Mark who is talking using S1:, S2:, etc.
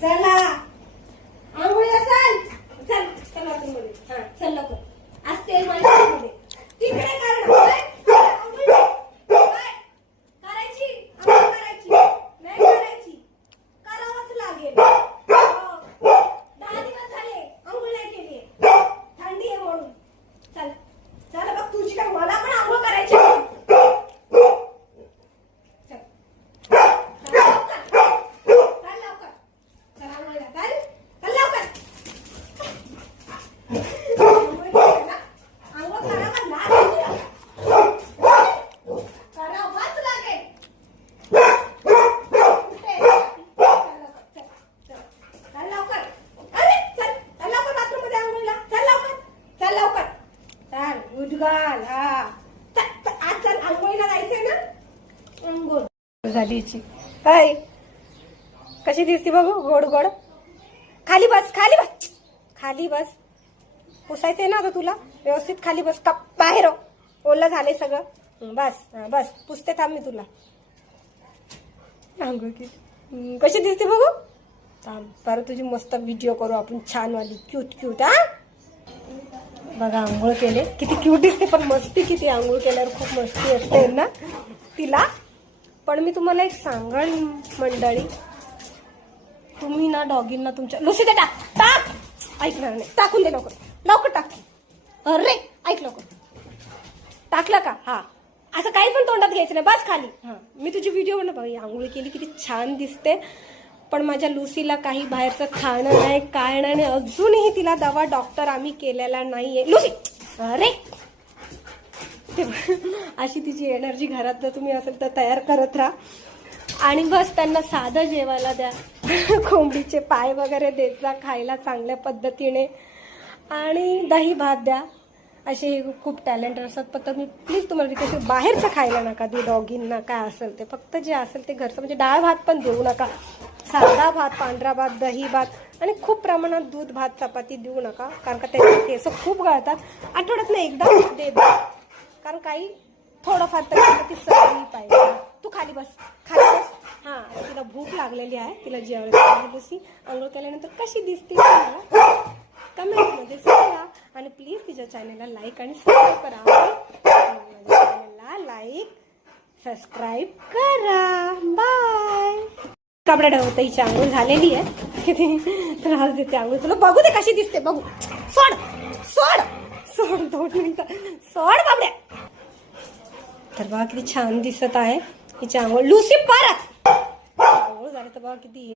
S1: 在啦。अंघोळ झाली हिची. हाय कशी दिसते बघू? गोड गोड. खाली बस खाली बस. खाली बस. पुसायचंय ना आता तुला? व्यवस्थित खाली बस. का बाहेर हो. ओलं झालंय सगळं. बस हा, बस. पुसते थांब मी तुला. आंघोळ की. कशी दिसते बघू? थांब परत तुझी मस्त व्हिडिओ करू आपण. छान वाली क्यूट क्यूट हा? बघा आंघोळ केले. किती क्यूट दिसते पण मस्ती किती. आंघोळ केल्यावर खूप मस्ती असते ना? तिला? पण मी तुम्हाला एक सांगण मंडळी. तुम्ही ना डॉगींना तुमच्या लुसी दे टाक. टाक. ऐकणार नाही. टाकून दे लवकर. लवकर टाक. अरे ऐक लवकर. टाकलं का? हा. असं काही पण तोंडात घ्यायचं नाही. बस खाली. हा. मी तुझी व्हिडिओ ना बघ आंघोळी केली किती छान दिसते. पण माझ्या लुसीला काही बाहेरचं खाणं नाही काय नाही अजूनही तिला दवा डॉक्टर आम्ही केलेला नाहीये. लुसी! अरे! अशी तिची एनर्जी घरात जर तुम्ही असेल तर तयार करत राहा. आणि बस त्यांना साधं जेवायला द्या. कोंबडीचे पाय वगैरे देत जा खायला चांगल्या पद्धतीने. आणि दही भात द्या. असे खूप टॅलेंट असतात. फक्त मी प्लीज तुम्हाला रिक्वेस्ट बाहेरचं खायला नका देऊ डॉगींना काय असेल ते. फक्त जे असेल ते घरचं म्हणजे डाळ भात पण देऊ नका. साधा भात पांढरा भात दही भात आणि खूप प्रमाणात दूध भात चपाती देऊ नका. कारण का त्याचे केस खूप गळतात. आठवड्यात एकदा दे कारण काही थोडंफार तरी ती पाहिजे. तू खाली बस. खाली बस. हा तिला भूक लागलेली आहे. तिला जेवायला बसी आंघोळ केल्यानंतर कशी दिसते कमेंटमध्ये सांगा. आणि प्लीज तिच्या चॅनलला लाईक आणि सबस्क्राईब करा. माझ्या चॅनलला लाईक सबस्क्राईब करा. बाय कपडा ठेवता हिची आंघोळ झालेली आहे. किती त्रास देते आंघोळ तुला बघू दे कशी दिसते. बघू. सोड. सोड. सोड. दोन मिनिटं. सोड बाबड्या. तर बघा किती छान दिसत आहे. हिची आंघोळ. लुसी परत आंघोळ झाली तर बघा किती